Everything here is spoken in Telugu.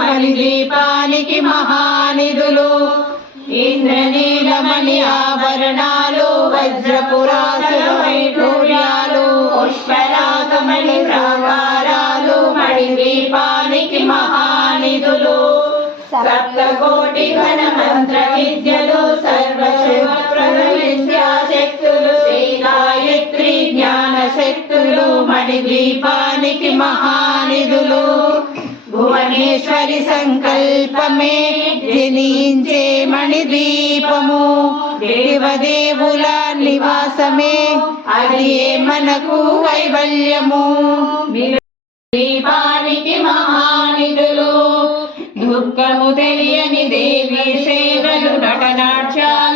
మణిదీపానికి మహానిధులు ఇంద్రనీలమణి ఆభరణాలు వజ్రపురాసుల వైఢూర్యాలు పుష్పరాగమణి ప్రాకారాలు మణిదీపానికి మహానిధులు సప్తకోటి ఘన మంత్ర విద్యలు సర్వశుభప్రద విద్యాశక్తులు శ్రీ గాయత్రి జ్ఞాన శక్తులు మణిదీపానికి మహానిధులు భువనేశ్వరి సంకల్పమే జనించే మణిదీపము దేవదేవుల నివాసమే అది మనకు కైవల్యము దీపానికి మహానిధులు దుఃఖము తెలియని దేవి సేవలు నటనాట్యాలు